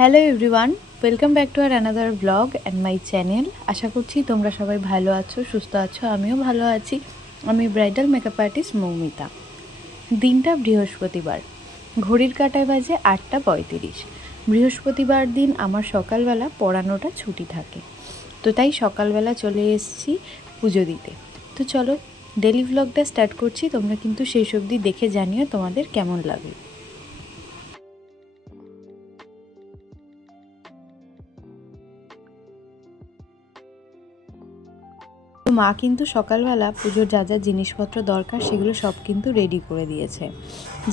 Hello everyone welcome back to R another blog and my channel আশা করছি তোমরা সবাই ভালো আছো, সুস্থ আছো, আমিও ভালো আছি। আমি ব্রাইডাল মেকআপ আর্টিস্ট মৌমিতা। দিনটা বৃহস্পতিবার। ঘড়ির কাটায় বাজে আটটা পঁয়ত্রিশ। বৃহস্পতিবার দিন আমার সকালবেলা পড়ানোটা ছুটি থাকে। তো তাই সকালবেলা চলে এসেছি পুজো দিতে। তো চলো ডেলি ভ্লগটা স্টার্ট করছি। তোমরা কিন্তু সেই সবদি দেখে জানিও তোমাদের কেমন লাগে। মা কিন্তু সকালবেলা পুজোর যা যা জিনিসপত্র দরকার সেগুলো সব কিন্তু রেডি করে দিয়েছে।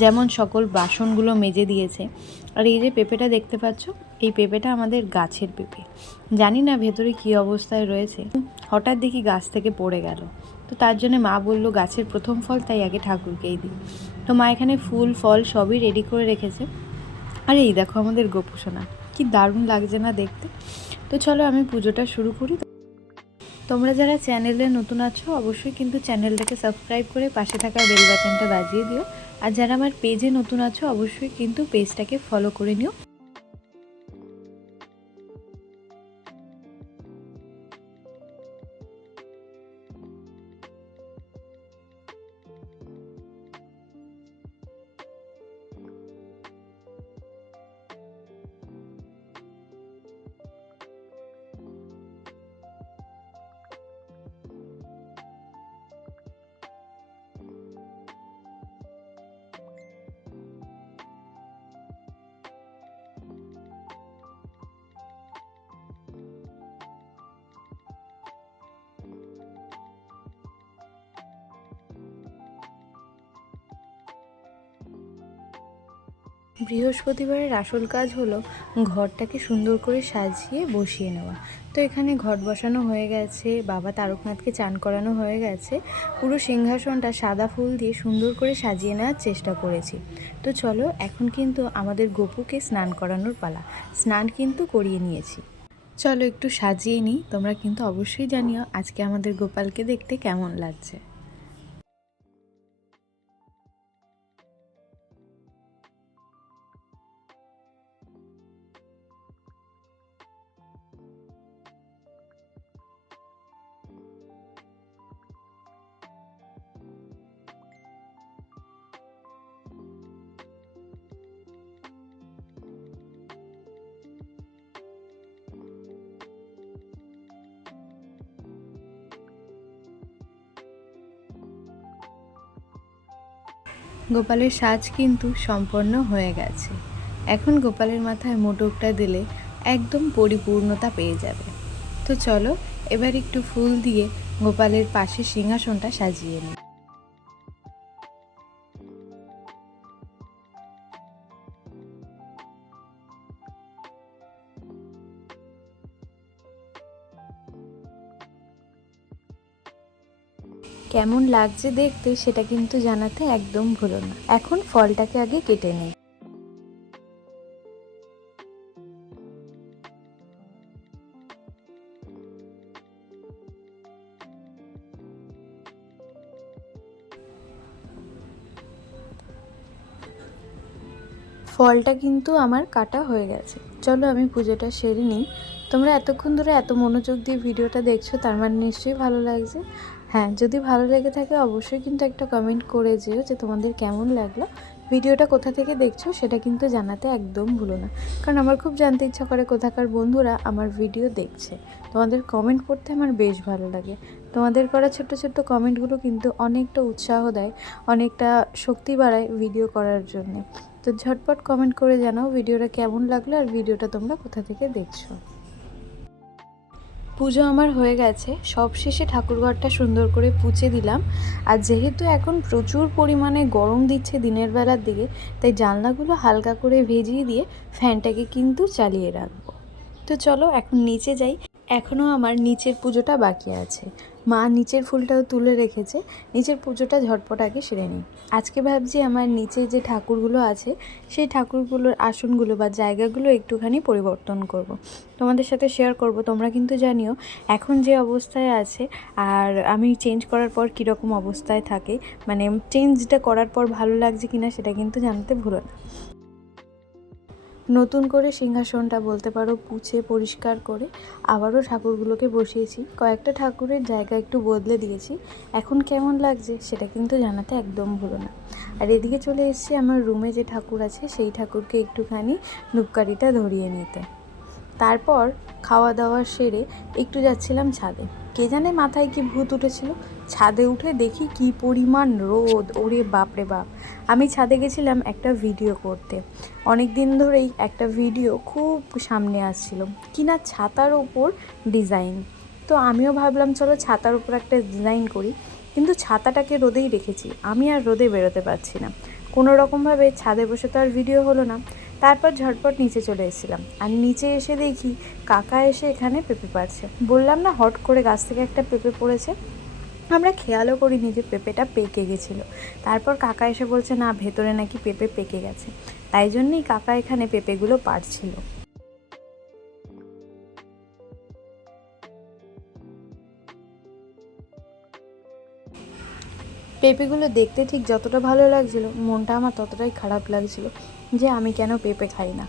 যেমন সকল বাসনগুলো মেজে দিয়েছে। আর এই যে পেঁপেটা দেখতে পাচ্ছ, এই পেঁপেটা আমাদের গাছের পেঁপে। জানি না ভেতরে কী অবস্থায় রয়েছে। হঠাৎ দেখি গাছ থেকে পড়ে গেল। তো তার জন্য মা বলল, গাছের প্রথম ফল, তাই আগে ঠাকুরকেই দিই। তো মা এখানে ফুল, ফল সবই রেডি করে রেখেছে। আর এই দেখো আমাদের গোপুসোনা। কি দারুণ লাগছে না দেখতে। তো চলো আমি পুজোটা শুরু করি। তোমরা যারা চ্যানেলে নতুন আছো, অবশ্যই কিন্তু চ্যানেলটাকে সাবস্ক্রাইব করে পাশে থাকা বেল বাটনটা বাজিয়ে দিও। আর যারা আমার পেজে নতুন আছো, অবশ্যই কিন্তু পেজটাকে ফলো করে নিও। বৃহস্পতিবারের আসল কাজ হলো ঘরটাকে সুন্দর করে সাজিয়ে বসিয়ে নেওয়া। তো এখানে ঘট বসানো হয়ে গেছে, বাবা তারকনাথকে চান করানো হয়ে গেছে। পুরো সিংহাসনটা সাদা ফুল দিয়ে সুন্দর করে সাজিয়ে নেওয়ার চেষ্টা করেছি। তো চলো, এখন কিন্তু আমাদের গপুকে স্নান করানোর পালা। স্নান কিন্তু করিয়ে নিয়েছি। চলো একটু সাজিয়ে নিই, তোমরা কিন্তু অবশ্যই জানিও আজকে আমাদের গোপালকে দেখতে কেমন লাগছে। গোপালের সাজ কিন্তু সম্পন্ন হয়ে গেছে। এখন গোপালের মাথায় মোটকটা দিলে একদম পরিপূর্ণতা পেয়ে যাবে। তো চলো, এবার একটু ফুল দিয়ে গোপালের পাশে সিংহাসনটা সাজিয়ে নিই। কেমন লাগছে দেখতে সেটা কিন্তু জানাতে একদম ভুলো না। এখন ফলটাকে আগে কেটে নেই। ফলটা কিন্তু আমার কাটা হয়ে গেছে। চলো আমি পুজোটা সেরে নিই। তোমরা এতক্ষণ ধরে এত মনোযোগ দিয়ে ভিডিওটা দেখছ, তার মানে নিশ্চয়ই ভালো লাগছে। হ্যাঁ যদি ভালো লেগে থাকে অবশ্যই কিন্তু একটা কমেন্ট করে যেও যে তোমাদের কেমন লাগল। ভিডিওটা কোথা থেকে দেখছ সেটা কিন্তু জানাতে একদম ভুলো না। কারণ আমার খুব জানতে ইচ্ছা করে কোথাকার বন্ধুরা আমার ভিডিও দেখছে। তোমাদের কমেন্ট পড়তে আমার বেশ ভালো লাগে। তোমাদের করা ছোট্ট ছোট্ট কমেন্টগুলো কিন্তু অনেকটা উৎসাহ দেয়, অনেকটা শক্তি বাড়ায় ভিডিও করার জন্যে। তো ঝটপট কমেন্ট করে জানাও ভিডিওটা কেমন লাগল আর ভিডিওটা তোমরা কোথা থেকে দেখছ। পুজো আমার হয়ে গেছে। সবশেষে ঠাকুরঘরটা সুন্দর করে পুছে দিলাম। আর যেহেতু এখন প্রচুর পরিমাণে গরম দিচ্ছে দিনের বেলার দিকে, তাই জানলাগুলো হালকা করে ভেজিয়ে দিয়ে ফ্যানটাকে কিন্তু চালিয়ে রাখব। তো চলো এখন নিচে যাই। এখনও আমার নিচের পুজোটা বাকি আছে। মা নিচের ফুলটাও তুলে রেখেছে। নিচের পুজোটা ঝটপট আগে সেরে নিই। আজকে ভাবছি আমার নিচে যে ঠাকুরগুলো আছে, সেই ঠাকুরগুলোর আসনগুলো বা জায়গাগুলো একটুখানি পরিবর্তন করব। তোমাদের সাথে শেয়ার করব, তোমরা কিন্তু জানিও এখন যে অবস্থায় আছে আর আমি চেঞ্জ করার পর কীরকম অবস্থায় থাকে। মানে চেঞ্জটা করার পর ভালো লাগছে কিনা সেটা কিন্তু জানতে ভুলো না। নতুন করে সিংহাসনটা বলতে পারো পুছে, পরিষ্কার করে আবারও ঠাকুরগুলোকে বসিয়েছি। কয়েকটা ঠাকুরের জায়গা একটু বদলে দিয়েছি। এখন কেমন লাগছে সেটা কিন্তু জানাতে একদম ভুলো না। আর এদিকে চলে এসেছি আমার রুমে যে ঠাকুর আছে সেই ঠাকুরকে একটুখানি ধূপকাঠিটা ধরিয়ে নিতে। তারপর খাওয়া দাওয়া সেরে একটু যাচ্ছিলাম ছাদে। কে জানে মাথায় কি ভূত উঠেছিল? ছাদে উঠে দেখি কি পরিমাণ রোদ। ওরে বাপরে বাপ। আমি ছাদে গেছিলাম একটা ভিডিও করতে। অনেক দিন ধরেই একটা ভিডিও খুব সামনে আসছিল। কিনা ছাতার ওপর ডিজাইন। তো আমিও ভাবলাম, চলো ছাতার উপর একটা ডিজাইন করি। কিন্তু ছাতাটাকে রোদেই রেখেছি। আমি আর রোদে বেরোতে পারছি না। কোনো রকমভাবে ছাদে বসে তো আর ভিডিও হলো না। তারপর ঝটপট নিচে চলে এসেছিলাম। আর নিচে এসে দেখি কাকা এসে এখানে পেঁপে পাড়ছে। বললাম, না, হট করে গাছ থেকে একটা পেঁপে পড়েছে। আমরা খেয়ালও করিনি যে পেঁপেটা পেকে গেছিল। তারপর কাকা এসে বলছে, না, ভেতরে নাকি পেঁপে পেকে গেছে। তাই জন্যই কাকা এখানে পেঁপেগুলো পাড়ছিল। পেঁপেগুলো দেখতে ঠিক যতটা ভালো লাগছিল, মনটা আমার ততটাই খারাপ লাগছিল যে আমি কেন পেঁপে খাই না।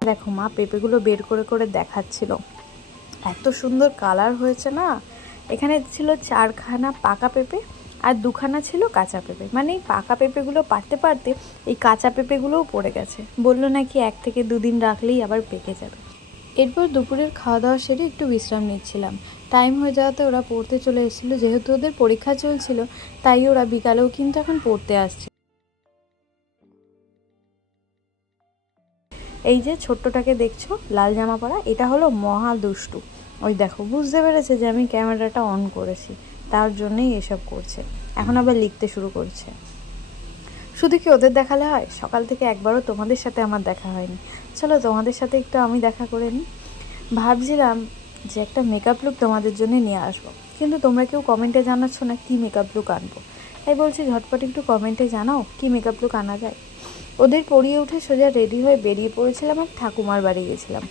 দেখো মা পেঁপেগুলো বের করে করে দেখাচ্ছিল। এত সুন্দর কালার হয়েছে না? এখানে ছিল চারখানা পাকা পেঁপে আর দুখানা ছিল কাঁচা পেঁপে। মানে এই পাকা পেঁপেগুলো পারতে পারতে এই কাঁচা পেঁপেগুলোও পড়ে গেছে। বলল নাকি এক থেকে দুদিন রাখলেই আবার পেকে যাবে। এরপর দুপুরের খাওয়া দাওয়া সেরে একটু বিশ্রাম নিচ্ছিলাম। টাইম হয়ে যাওয়াতে ওরা পড়তে চলে এসেছিল। যেহেতু ওদের পরীক্ষা চলছিল, তাই ওরা বিকালেও কিন্তু এখন পড়তে আসছে। এই যে ছোট্টটাকে দেখছ, লাল জামা পরা, এটা হলো মহা দুষ্টু। ওই দেখো, বুঝতে পেরেছে যে আমি ক্যামেরাটা অন করেছি। তার জন্যই এসব করছে। এখন আবার লিখতে শুরু করছে। শুধু কি ওদের দেখালে হয়? সকাল থেকে একবারও তোমাদের সাথে আমার দেখা হয়নি। চলো তোমাদের সাথে একটু আমি দেখা করে নিই। ভাবছিলাম যে একটা মেকআপ লুক তোমাদের জন্য নিয়ে আসব। কিন্তু তোমরা কেউ কমেন্টে জানাচ্ছ না কী মেকআপ লুক আনব। তাই বলছি ঝটপট একটু কমেন্টে জানাও কী মেকআপ লুক আনা যায়। ওদের পরিয়ে উঠে সোজা রেডি হয়ে বেরিয়ে পড়েছিলাম আর ঠাকুমার বাড়ি গেছিলাম।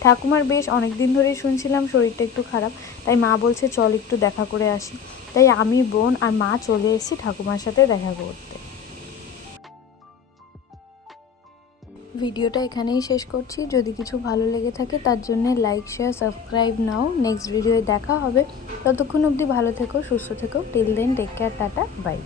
ঠাকুমার বেশ অনেক দিন ধরেই শুনছিলাম শরীরটা একটু খারাপ। তাই মা বলছে, চল একটু দেখা করে আসি। তাই আমি, বোন আর মা চলে এসেছি ঠাকুমার সাথে দেখা করতে। ভিডিওটা এখানেই শেষ করছি। যদি কিছু ভালো লেগে থাকে তার জন্য লাইক, শেয়ার, সাবস্ক্রাইব নাও। নেক্সট ভিডিওয়ে দেখা হবে। ততক্ষণ অবধি ভালো থেকো, সুস্থ থেকো। Till then, take care, tata, bye.